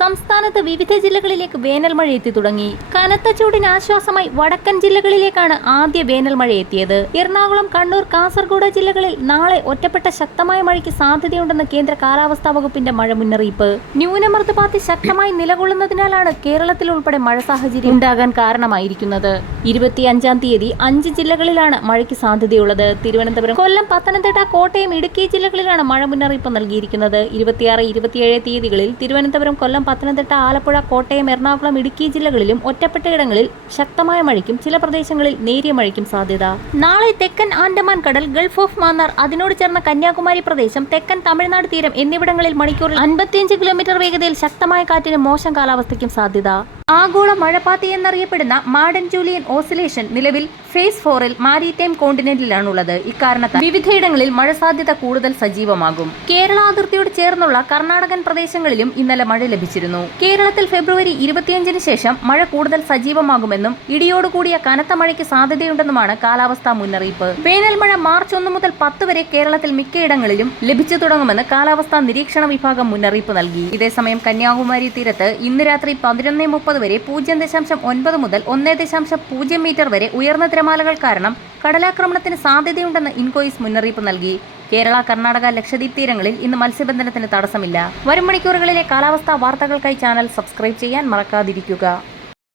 സംസ്ഥാനത്ത് വിവിധ ജില്ലകളിലേക്ക് വേനൽ മഴ എത്തി തുടങ്ങി. കനത്ത ചൂടിന് ആശ്വാസമായി വടക്കൻ ജില്ലകളിലേക്കാണ് ആദ്യ വേനൽ മഴ എത്തിയത്. എറണാകുളം, കണ്ണൂർ, കാസർഗോഡ് ജില്ലകളിൽ നാളെ ഒറ്റപ്പെട്ട ശക്തമായ മഴയ്ക്ക് സാധ്യതയുണ്ടെന്ന് കേന്ദ്ര കാലാവസ്ഥാ വകുപ്പിന്റെ മഴ മുന്നറിയിപ്പ്. ന്യൂനമർദ്ദപാത്തി ശക്തമായി നിലകൊള്ളുന്നതിനാലാണ് കേരളത്തിൽ ഉൾപ്പെടെ മഴ സാഹചര്യം ഉണ്ടാകാൻ കാരണമായിരിക്കുന്നത്. 25-ാം തീയതി 5 ജില്ലകളിലാണ് മഴയ്ക്ക് സാധ്യതയുള്ളത്. തിരുവനന്തപുരം, കൊല്ലം, പത്തനംതിട്ട, കോട്ടയം, ഇടുക്കി ജില്ലകളിലാണ് മഴ മുന്നറിയിപ്പ് നൽകിയിരിക്കുന്നത്. 26, 27 തീയതികളിൽ തിരുവനന്തപുരം, കൊല്ലം, പത്തനംതിട്ട, ആലപ്പുഴ, കോട്ടയം, എറണാകുളം, ഇടുക്കി ജില്ലകളിലും ഒറ്റപ്പെട്ടയിടങ്ങളിൽ ശക്തമായ മഴയ്ക്കും ചില പ്രദേശങ്ങളിൽ നേരിയ മഴയ്ക്കും സാധ്യത. നാളെ തെക്കൻ ആൻഡമാൻ കടൽ, ഗൾഫ് ഓഫ് മാന്നാർ, അതിനോട് ചേർന്ന കന്യാകുമാരി പ്രദേശം, തെക്കൻ തമിഴ്നാട് തീരം എന്നിവിടങ്ങളിൽ മണിക്കൂറിൽ 55 കിലോമീറ്റർ വേഗതയിൽ ശക്തമായ കാറ്റിനും മോശം കാലാവസ്ഥയ്ക്കും സാധ്യത. ആഗോള മഴപ്പാത്തി എന്നറിയപ്പെടുന്ന മാഡൻ ജൂലിയൻ ഓസിലേഷൻ നിലവിൽ ഫേസ് 4-ൽ മാരിടൈം കോണ്ടിനെന്റിലാണുള്ളത്. ഇക്കാരണത്താൽ വിവിധയിടങ്ങളിൽ മഴ സാധ്യത കൂടുതൽ സജീവമാകും. കേരള അതിർത്തിയോട് ചേർന്നുള്ള കർണാടകൻ പ്രദേശങ്ങളിലും ഇന്നലെ മഴ ലഭിച്ചിരുന്നു. കേരളത്തിൽ ഫെബ്രുവരി 25-ന് ശേഷം മഴ കൂടുതൽ സജീവമാകുമെന്നും ഇടിയോടുകൂടിയ കനത്ത മഴയ്ക്ക് സാധ്യതയുണ്ടെന്നുമാണ് കാലാവസ്ഥാ മുന്നറിയിപ്പ്. വേനൽ മഴ മാർച്ച് 1 മുതൽ 10 വരെ കേരളത്തിൽ മിക്കയിടങ്ങളിലും ലഭിച്ചു തുടങ്ങുമെന്ന് കാലാവസ്ഥാ നിരീക്ഷണ വിഭാഗം മുന്നറിയിപ്പ് നൽകി. ഇതേസമയം കന്യാകുമാരി തീരത്ത് ഇന്ന് രാത്രി 11:30 വരെ 0.9 മുതൽ 1.0 മീറ്റർ വരെ ഉയർന്ന തിരമാലകൾ കാരണം കടലാക്രമണത്തിന് സാധ്യതയുണ്ടെന്ന് ഇൻകോയിസ് മുന്നറിയിപ്പ് നൽകി. കേരള, കർണാടക, ലക്ഷദ്വീപ് തീരങ്ങളിൽ ഇന്ന് മത്സ്യബന്ധനത്തിന് തടസ്സമില്ല. വരും മണിക്കൂറുകളിലെ കാലാവസ്ഥാ വാർത്തകൾക്കായി ചാനൽ സബ്സ്ക്രൈബ് ചെയ്യാൻ മറക്കാതിരിക്കുക.